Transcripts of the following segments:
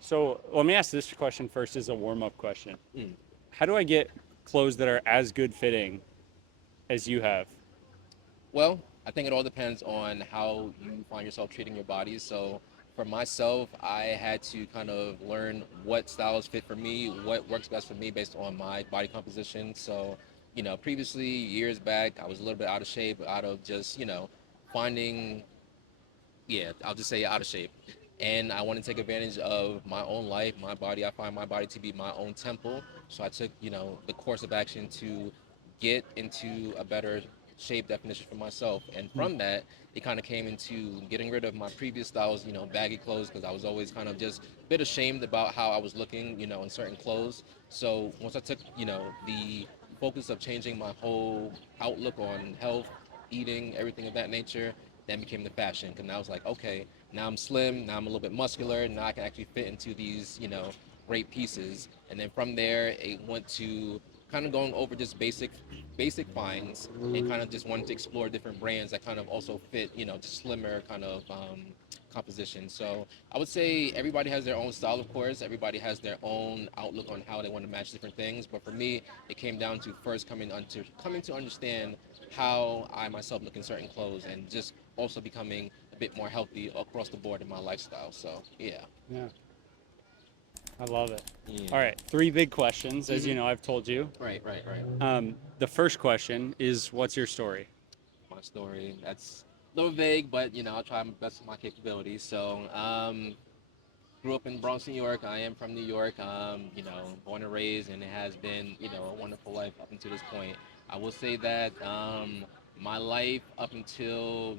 So let me ask this question first as a warm-up question. Mm. How do I get clothes that are as good fitting as you have? Well, I think it all depends on how you find yourself treating your body. So for myself, I had to kind of learn what styles fit for me, what works best for me based on my body composition. So, previously, years back, I was a little bit out of shape, out of just, finding, yeah, I'll just say out of shape. And I want to take advantage of my own life, my body. I find my body to be my own temple. So I took, the course of action to get into a better shape definition for myself. And Hmm. from that, it kind of came into getting rid of my previous styles, baggy clothes, because I was always kind of just a bit ashamed about how I was looking, in certain clothes. So once I took, the focus of changing my whole outlook on health, eating, everything of that nature, then became the fashion. Because now I was like, okay, now I'm slim, now I'm a little bit muscular, now I can actually fit into these, great pieces. And then from there, it went to kind of going over just basic finds and kind of just wanted to explore different brands that kind of also fit, just slimmer kind of composition. So I would say everybody has their own style, of course. Everybody has their own outlook on how they want to match different things. But for me, it came down to first coming to understand how I myself look in certain clothes and just also becoming a bit more healthy across the board in my lifestyle. So yeah. Yeah, I love it. Yeah. All right, three big questions, as you Mhm. know, I've told you. Right. The first question is, what's your story? My story. That's a little vague, but I'll try my best of my capabilities. So, grew up in Bronx, New York. I am from New York. Born and raised, and it has been, a wonderful life up until this point. I will say that my life up until,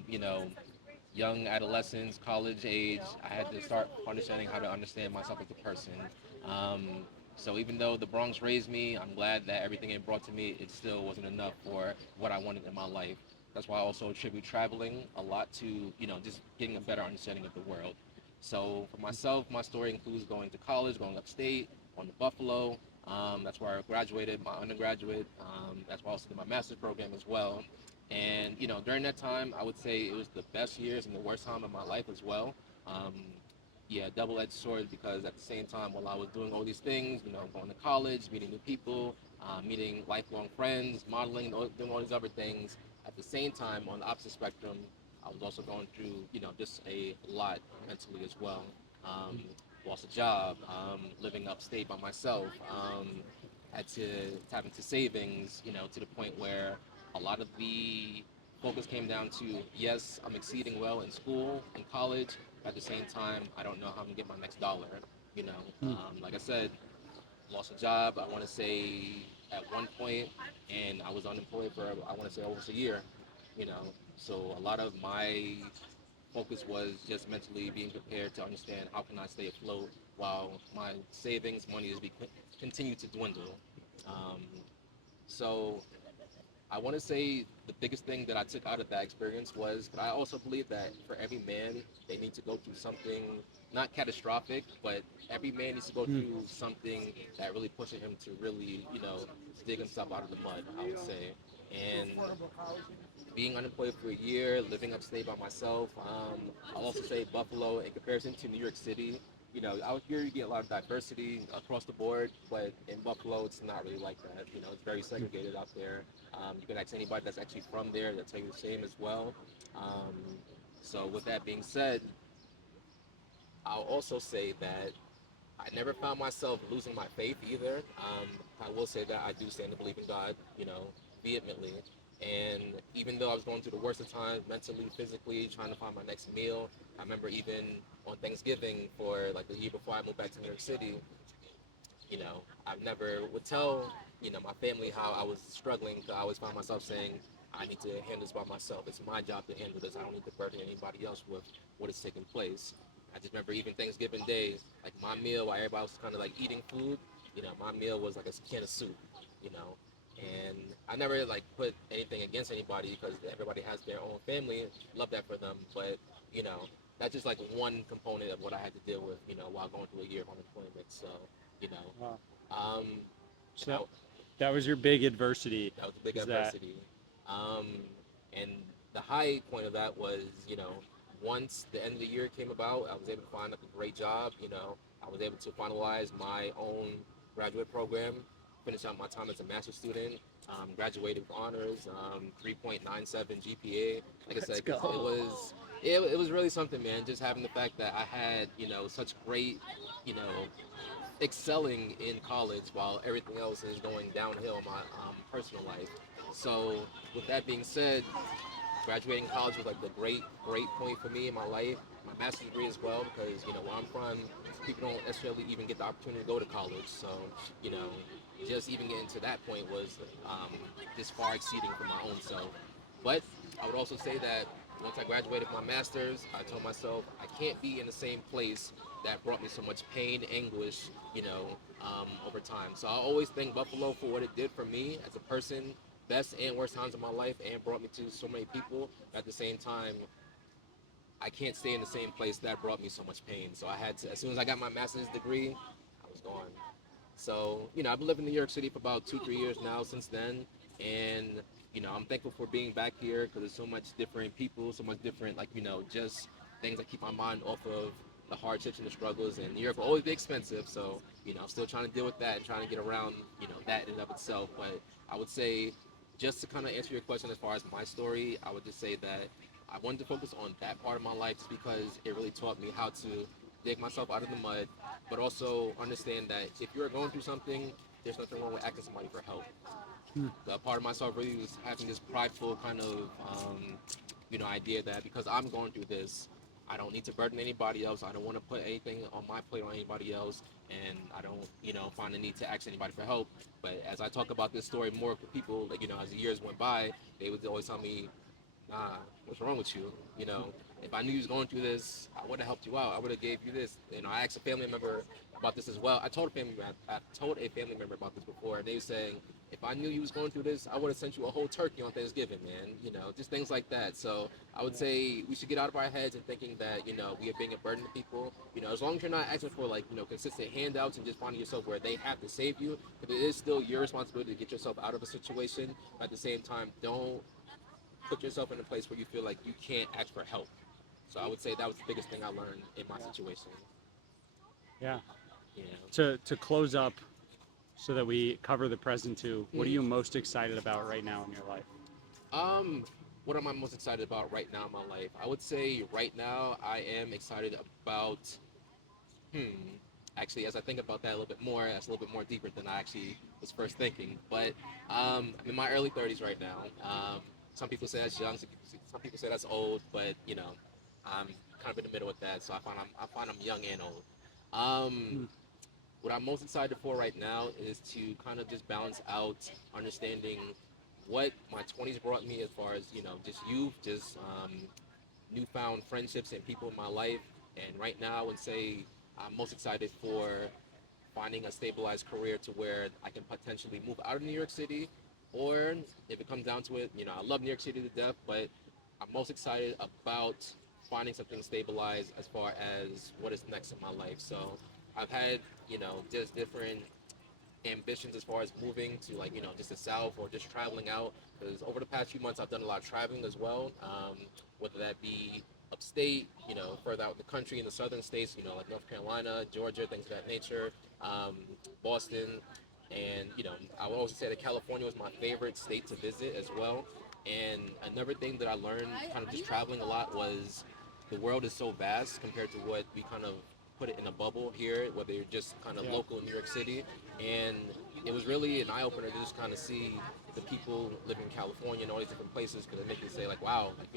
young adolescence, college age, I had to start understanding how to understand myself as a person. Um, so even though the Bronx raised me, I'm glad that everything it brought to me, it still wasn't enough for what I wanted in my life. That's why I also attribute traveling a lot to, just getting a better understanding of the world. So for myself, my story includes going to college, going upstate, going to Buffalo. That's where I graduated my undergraduate. That's where I also did my master's program as well. And during that time, I would say it was the best years and the worst time of my life as well. Um, yeah, double-edged sword because at the same time, while I was doing all these things, going to college, meeting new people, meeting lifelong friends, modeling, doing all these other things. At the same time, on the opposite spectrum, I was also going through, just a lot mentally as well. Um, Lost a job, living upstate by myself. Had to tap into savings, to the point where a lot of the focus came down to yes, I'm exceeding well in school and college. But at the same time, I don't know how I'm gonna get my next dollar. Hmm. Like I said, lost a job. I want to say at one point, and I was unemployed for I want to say almost a year. So a lot of my focus was just mentally being prepared to understand how can I stay afloat while my savings money is continue to dwindle. Um, so I want to say the biggest thing that I took out of that experience was I also believe that for every man, they need to go through something not catastrophic, but every man needs to go Hmm. through something that really pushes him to really, dig himself out of the mud, I would say. And being unemployed for a year, living upstate by myself, I'll also say Buffalo in comparison to New York City. Out here you get a lot of diversity across the board, but in Buffalo it's not really like that. It's very segregated out there. You can ask anybody that's actually from there; they'll tell you the same as well. Um, so with that being said, I'll also say that I never found myself losing my faith either. I will say that I do stand to believe in God, vehemently. And even though I was going through the worst of times, mentally, physically, trying to find my next meal, I remember even on Thanksgiving for like the year before I moved back to New York City, I never would tell, my family how I was struggling. 'Cause I always found myself saying, I need to handle this by myself. It's my job to handle this. I don't need to burden anybody else with what is taking place. I just remember even Thanksgiving Day, like my meal while everybody was kind of like eating food, my meal was like a can of soup, you know. And I never like put anything against anybody because everybody has their own family. Love that for them, but you know, that's just like one component of what I had to deal with, while going through a year of unemployment. So, you know, Wow. um, and So that was your big adversity. that was a big Is that? adversity. Um, and the high point of that was, once the end of the year came about, I was able to find like a great job. I was able to finalize my own graduate program, finish out my time as a master's student, graduated with honors, 3.97 GPA. Like I Let's said, because go. it was really something, man. Just having the fact that I had, such great, you know, excelling in college while everything else is going downhill in my personal life. So, with that being said, graduating college was like the great point for me in my life. My master's degree as well, because where I'm from, people don't necessarily even get the opportunity to go to college. So, you know, just even getting to that point was just far exceeding for my own self. But I would also say that once I graduated my master's, I told myself I can't be in the same place that brought me so much pain, anguish, over time. So I always thank Buffalo for what it did for me as a person, best and worst times of my life, and brought me to so many people. At the same time, I can't stay in the same place that brought me so much pain. So I had to, as soon as I got my master's degree, I was gone. So, I've been living in New York City for about 2, 3 years now since then. And, I'm thankful for being back here because there's so much different people, so much different, like, just things that keep my mind off of the hardships and the struggles. And New York will always be expensive. So, I'm still trying to deal with that and trying to get around, that in and of itself. But I would say, just to kind of answer your question as far as my story, I would just say that I wanted to focus on that part of my life just because it really taught me how to dig myself out of the mud, but also understand that if you're going through something, there's nothing wrong with asking somebody for help. Hmm. The part of myself really was having this prideful kind of, idea that because I'm going through this, I don't need to burden anybody else. I don't want to put anything on my plate on anybody else, and I don't, find the need to ask anybody for help. But as I talk about this story more with people, like as the years went by, they would always tell me, nah, what's wrong with you? If I knew you was going through this, I would have helped you out. I would have gave you this. I asked a family member about this as well. I told a family member about this before, and they were saying, if I knew you was going through this, I would have sent you a whole turkey on Thanksgiving, man. Just things like that. So I would Yeah. say we should get out of our heads and thinking that we are being a burden to people. As long as you're not asking for like consistent handouts and just finding yourself where they have to save you, but it is still your responsibility to get yourself out of a situation. But at the same time, don't put yourself in a place where you feel like you can't ask for help. So I would say that was the biggest thing I learned in my Yeah. situation. Yeah. You To close up, so that we cover the present too. What are know. you most excited about right now in your life? What am I most excited about right now in my life? I would say right now I am excited about. Hmm. Actually, as I think about that a little bit more, that's a little bit more deeper than I actually was first thinking. But I'm in my early 30s right now. Some people say that's young. Some people say that's old. But I'm kind of in the middle with that. So I find I'm young and old. Um, Hmm. what I'm most excited for right now is to kind of just balance out understanding what my 20s brought me as far as just youth, just newfound friendships and people in my life. And right now, I would say I'm most excited for finding a stabilized career to where I can potentially move out of New York City, or if it comes down to it, I love New York City to death, but I'm most excited about finding something stabilized as far as what is next in my life. So I've had, just different ambitions as far as moving to like just the south or just traveling out because over the past few months I've done a lot of traveling as well, whether that be upstate, further out in the country in the southern states, like North Carolina, Georgia, things of that nature, um, Boston, and I would also say that California was my favorite state to visit as well. And another thing that I learned kind of just traveling a lot was the world is so vast compared to what we kind of put it in a bubble here, whether you're just kind of Yeah. local in New York City. And it was really an eye opener to just kind of see the people living in California and all these different places because it makes me say like, wow, like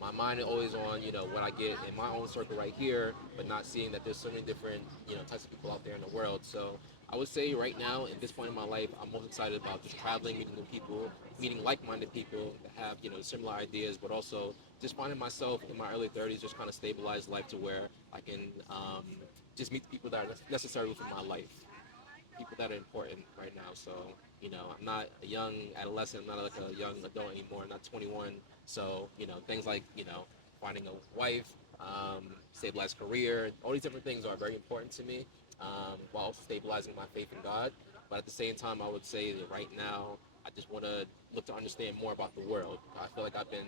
my mind is always on what I get in my own circle right here, but not seeing that there's so many different types of people out there in the world. So I would say right now at this point in my life, I'm most excited about just traveling, meeting new people, meeting like-minded people that have similar ideas, but also just finding myself in my early 30s, just kind of stabilize life to where I can just meet the people that are necessary within my life, people that are important right now. So, I'm not a young adolescent, I'm not like a young adult anymore, I'm not 21. So, things like, finding a wife, stabilized career, all these different things are very important to me, while also stabilizing my faith in God. But at the same time, I would say that right now, I just want to look to understand more about the world. I feel like I've been,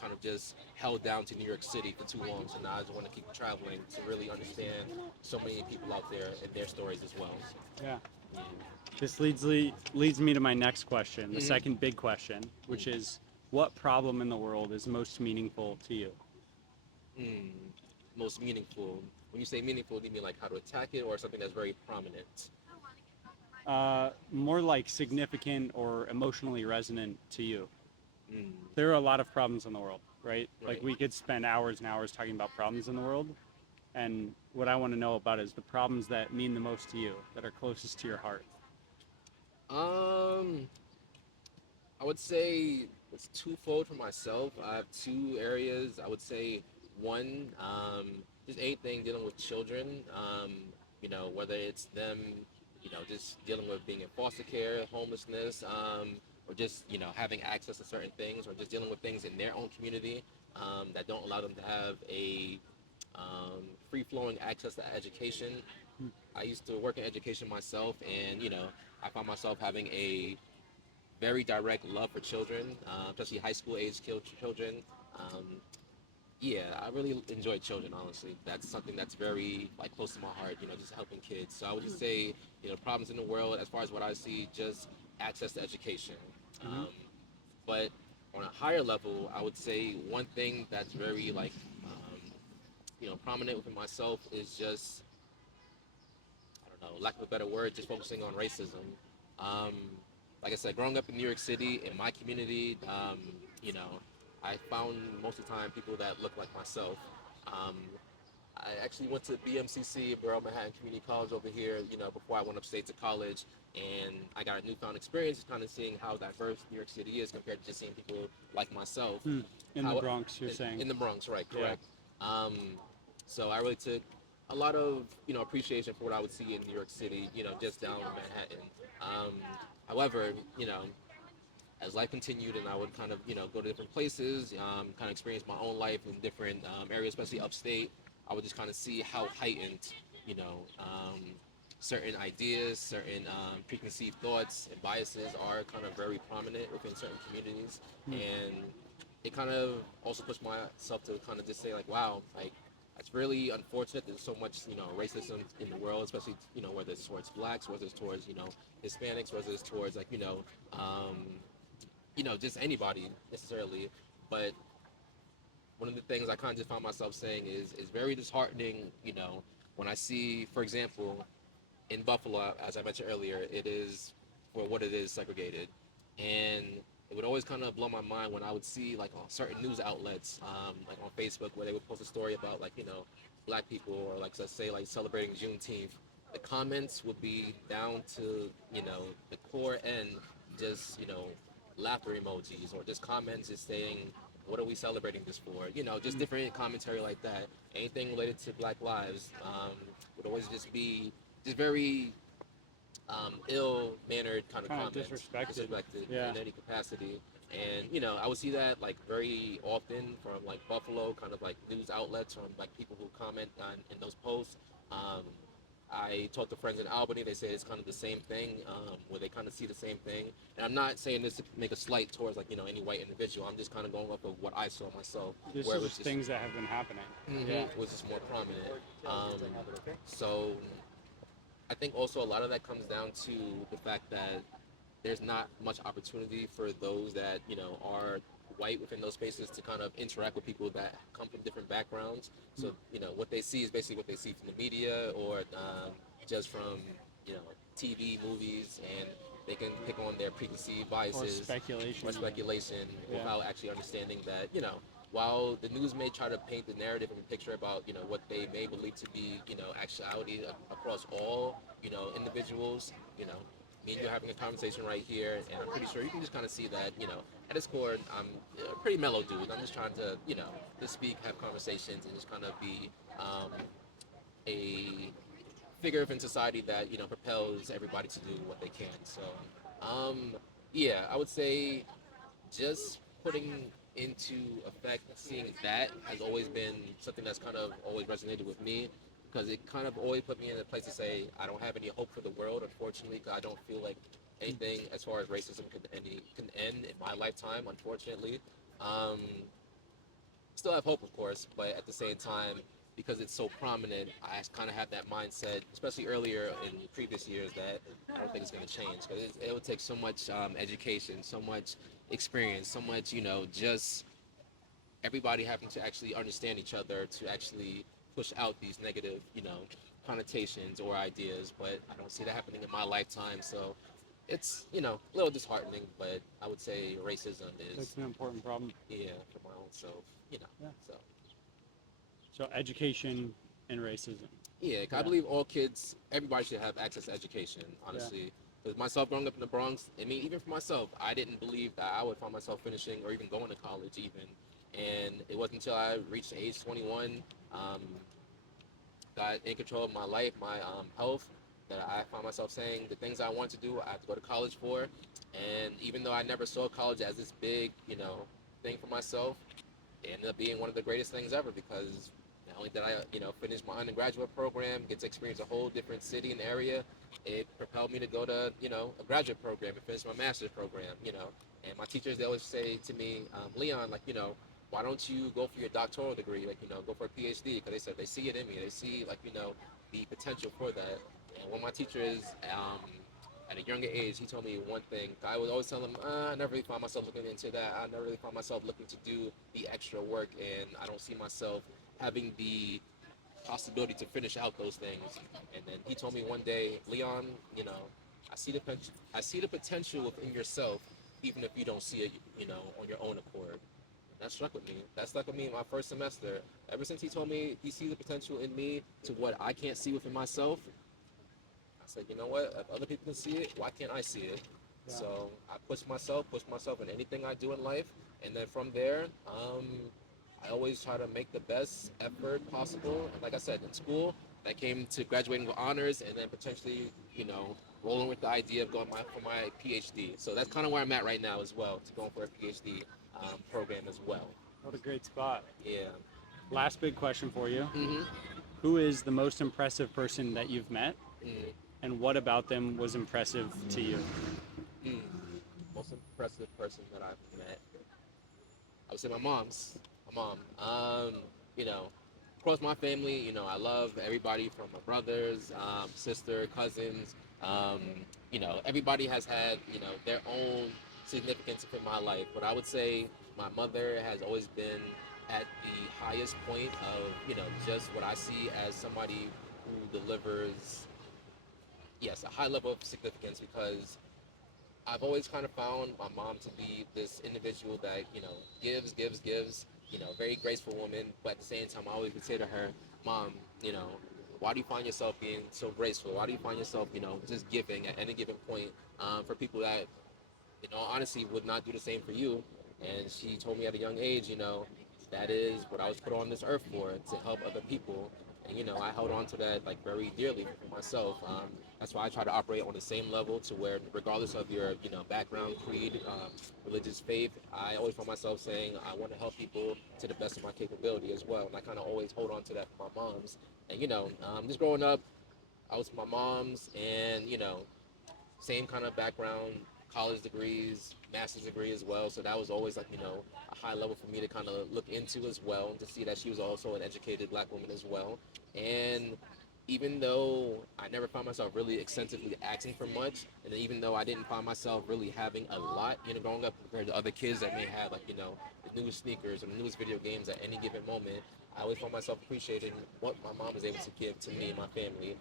kind of just held down to New York City for too long. So now I just want to keep traveling to really understand so many people out there and their stories as well. Yeah. Yeah. This leads me to my next question, the Mm-hmm. second big question, which is what problem in the world is most meaningful to you? Mm. Most meaningful. When you say meaningful, do you mean like how to attack it or something that's very prominent? More like significant or emotionally resonant to you. Mm. There are a lot of problems in the world, right? Like Right. we could spend hours and hours talking about problems in the world. And what I want to know about is the problems that mean the most to you, that are closest to your heart. Um, I would say it's twofold for myself. I have two areas. I would say one, just anything dealing with children. Whether it's them, just dealing with being in foster care, homelessness, or just having access to certain things, or just dealing with things in their own community that don't allow them to have a free flowing access to education. I used to work in education myself, and I found myself having a very direct love for children, especially high school age children. Um, yeah, I really enjoy children. Honestly, that's something that's very like close to my heart. Just helping kids. So I would just say, problems in the world as far as what I see, just access to education. Mm-hmm. But on a higher level, I would say one thing that's very like, prominent within myself is just I don't know, lack of a better word, just focusing on racism. Um, like I said, growing up in New York City, in my community, I found most of the time people that look like myself. Um, I actually went to BMCC, Borough Manhattan Community College over here, before I went upstate to college. And I got a newfound experience kind of seeing how diverse New York City is compared to just seeing people like myself. Hmm. In the How Bronx, you're saying? in the Bronx, right? Yeah. Correct. So I really took a lot of appreciation for what I would see in New York City, just down in Manhattan. Um, however, as life continued and I would kind of go to different places, kind of experience my own life in different areas, especially upstate. I would just kind of see how heightened, you know, um, certain ideas, certain preconceived thoughts and biases are kind of very prominent within certain communities, Hmm. and it kind of also pushed myself to kind of just say like, wow, like it's really unfortunate there's so much racism in the world, especially whether it's towards blacks, whether it's towards Hispanics, whether it's towards like um, just anybody necessarily. But one of the things I kind of just found myself saying is very disheartening. When I see, for example, in Buffalo, as I mentioned earlier, it is for what it is segregated, and it would always kind of blow my mind when I would see like on certain news outlets, like on Facebook, where they would post a story about like black people or like let's say like celebrating Juneteenth. The comments would be down to the core end, just laughter emojis or just comments just saying what are we celebrating this for? Just different commentary like that. Anything related to Black lives would always just be just very ill-mannered kind of Kind of comments, disrespected. disrespected Yeah. in any capacity. And I would see that like very often from like Buffalo, kind of like news outlets, from like people who comment on in those posts. Um, I talked to friends in Albany. They say it's kind of the same thing, where they kind of see the same thing. And I'm not saying this to make a slight towards like any white individual. I'm just kind of going off of what I saw myself, This where is it was just just things that have been happening. Yeah. was just more prominent. So I think also a lot of that comes down to the fact that there's not much opportunity for those that are white within those spaces to kind of interact with people that come from different backgrounds. So what they see is basically what they see from the media or just from you know TV, movies, and they can pick on their preconceived Or biases speculation or even. speculation Yeah. without actually understanding that while the news may try to paint the narrative and picture about what they may believe to be actuality across all individuals, me and you are having a conversation right here, and I'm pretty sure you can just kind of see that at its core I'm a pretty mellow dude. I'm just trying to just speak, have conversations, and just kind of be a figure in society that propels everybody to do what they can. So um, yeah, I would say just putting into effect seeing that has always been something that's kind of always resonated with me, because it kind of always put me in a place to say I don't have any hope for the world, unfortunately, because I don't feel like anything as far as racism can end in my lifetime. Unfortunately, um, still have hope, of course, but at the same time, because it's so prominent, I kind of have that mindset, especially earlier in previous years, that I don't think it's going to change. Because it would take so much education, so much experience, so much, just everybody having to actually understand each other to actually push out these negative, connotations or ideas. But I don't see that happening in my lifetime. So it's, a little disheartening, but I would say racism is, That's an important problem. yeah, for my own self, Yeah. so. So education and racism. Yeah, I Yeah. believe all kids, everybody should have access to education, Yeah. honestly. Because myself growing up in the Bronx, I mean, even for myself, I didn't believe that I would find myself finishing or even going to college, even. And it wasn't until I reached age 21, um, got in control of my life, my health, that I found myself saying the things I want to do, I have to go to college for. And even though I never saw college as this big, thing for myself, it ended up being one of the greatest things ever because not only did I, finish my undergraduate program, get to experience a whole different city and area, it propelled me to go to, a graduate program and finish my master's program. And my teachers, they always say to me, Leon, like, why don't you go for your doctoral degree, like, go for a PhD? Because they said they see it in me. They see, like, the potential for that. And one of my teachers, at a younger age, he told me one thing. I would always tell him, I never really find myself looking into that. I never really find myself looking to do the extra work, and I don't see myself having the possibility to finish out those things. And then he told me one day, Leon, I see the potential within yourself, even if you don't see it, on your own accord. That stuck with me. That stuck with me in my first semester. Ever since he told me he sees the potential in me to what I can't see within myself, I said, you know what? If other people can see it, why can't I see it? Yeah. So I push myself in anything I do in life, and then from there, I always try to make the best effort possible. And like I said, in school, that came to graduating with honors, and then potentially, rolling with the idea of going for my PhD. So that's kind of where I'm at right now as well, to going for a PhD program as well. What a great spot. Yeah. Last big question for you. Mm-hmm. Who is the most impressive person that you've met, Mm. and what about them was impressive to you? Mm. Most impressive person that I've met, I would say my mom's. My mom. Across my family, I love everybody from my brothers, sister, cousins. Um, Everybody has had, their own significance in my life. But I would say my mother has always been at the highest point of, just what I see as somebody who delivers, yes, a high level of significance because I've always kind of found my mom to be this individual that, gives, gives, gives, very graceful woman, but at the same time, I always would say to her, Mom, you know, why do you find yourself being so graceful? Why do you find yourself, just giving at any given point for people that, honestly would not do the same for you? And she told me at a young age, that is what I was put on this earth for, to help other people. And, I held on to that like very dearly for myself. That's why I try to operate on the same level to where, regardless of your, background, creed, religious faith, I always find myself saying I want to help people to the best of my capability as well. And I kind of always hold on to that for my moms. And, just growing up, I was my mom's, and, same kind of background, college degrees, master's degree as well. So that was always like, a high level for me to kind of look into as well, and to see that she was also an educated black woman as well. And even though I never found myself really extensively asking for much, and even though I didn't find myself really having a lot, growing up compared to other kids that may have, like, the newest sneakers or the newest video games at any given moment, I always found myself appreciating what my mom was able to give to me and my family,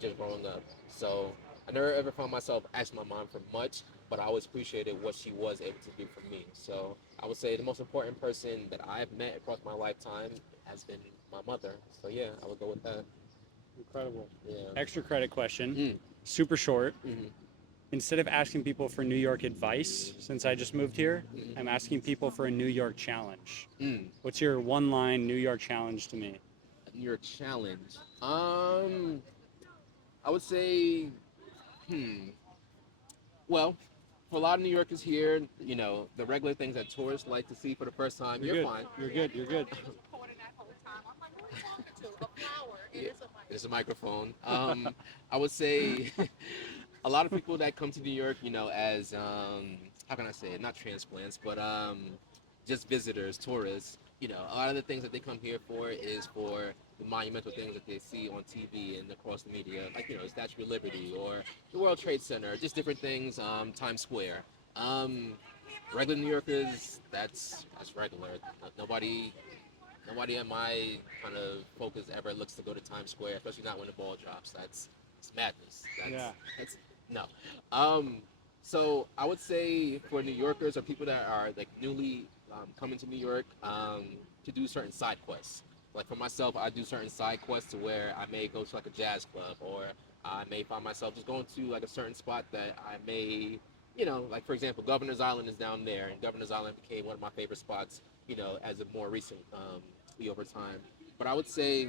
just growing up. So I never ever found myself asking my mom for much, but I always appreciated what she was able to do for me. So I would say the most important person that I've met across my lifetime has been my mother. So yeah, I would go with that. Incredible. Yeah. Extra credit question. Mm. Super short. Mm-hmm. Instead of asking people for New York advice, since I just moved here, I'm asking people for a New York challenge. Mm. What's your one line New York challenge to me? A New York challenge. I would say, well, for a lot of New Yorkers here, the regular things that tourists like to see for the first time, You're you're good. fine. You're good. You're good. Yeah, it's a microphone. I would say a lot of people that come to New York, as how can I say it? Not transplants, but just visitors, tourists. A lot of the things that they come here for is for the monumental things that they see on TV and across the media, like Statue of Liberty or the World Trade Center, just different things. Times Square. Um, Regular New Yorkers, that's regular. Nobody Nobody in my kind of focus ever looks to go to Times Square, especially not when the ball drops. It's madness. Yeah. That's no. Um, so I would say for New Yorkers or people that are like newly coming to New York, to do certain side quests. Like for myself, I do certain side quests to where I may go to like a jazz club, or I may find myself just going to like a certain spot that I may, like for example, Governor's Island is down there, and Governor's Island became one of my favorite spots, as a more recent over time. But I would say,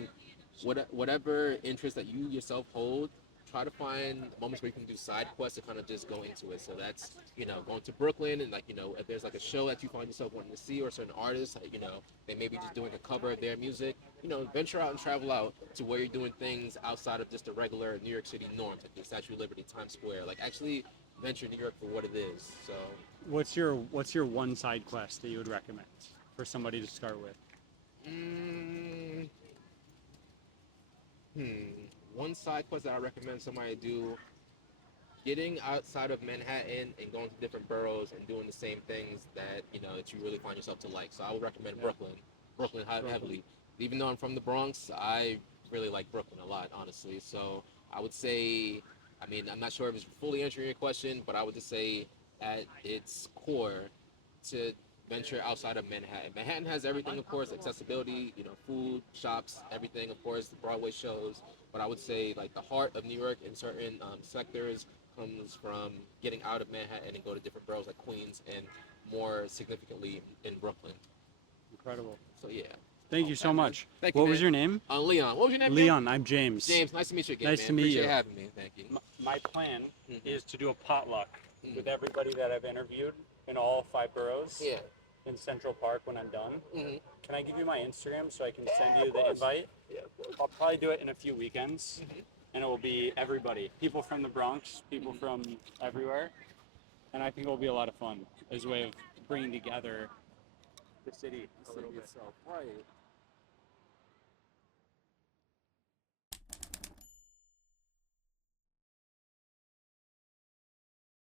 whatever interest that you yourself hold, try to find moments where you can do side quests to kind of just go into it. So that's going to Brooklyn, and like if there's like a show that you find yourself wanting to see, or a certain artist, they may be just doing a cover of their music. Venture out and travel out to where you're doing things outside of just the regular New York City norms, like the Statue of Liberty, Times Square. Like actually venture New York for what it is. So What's your one side quest that you would recommend for somebody to start with? Mm, one side quest that I recommend somebody do: getting outside of Manhattan and going to different boroughs and doing the same things that you really find yourself to like. So I would recommend Brooklyn heavily. Even though I'm from the Bronx, I really like Brooklyn a lot, honestly. So I would say, I mean, I'm not sure if it's fully answering your question, but I would just say at its core to venture outside of Manhattan. Manhattan has everything, of course, accessibility, food, shops, everything, of course, the Broadway shows. But I would say like the heart of New York in certain sectors comes from getting out of Manhattan and go to different boroughs like Queens, and more significantly in Brooklyn. Incredible. So yeah. Thank you so much. Thank you, What man. was your name? Leon. What was your name? Leon. I'm James. James, nice to meet you again. Nice man. to meet Appreciate you. having me. Thank you. My plan Mhm. is to do a potluck Mhm. with everybody that I've interviewed in all 5 boroughs Yeah. in Central Park when I'm done. Hmm. Can I give you my Instagram so I can send Yeah, you of the course. invite? Yeah, of course. I'll probably do it in a few weekends, Mhm. and it will be everybody, people from the Bronx, people Mhm. from everywhere, and I think it will be a lot of fun as a way of bringing together the city a little bit. Itself. Right.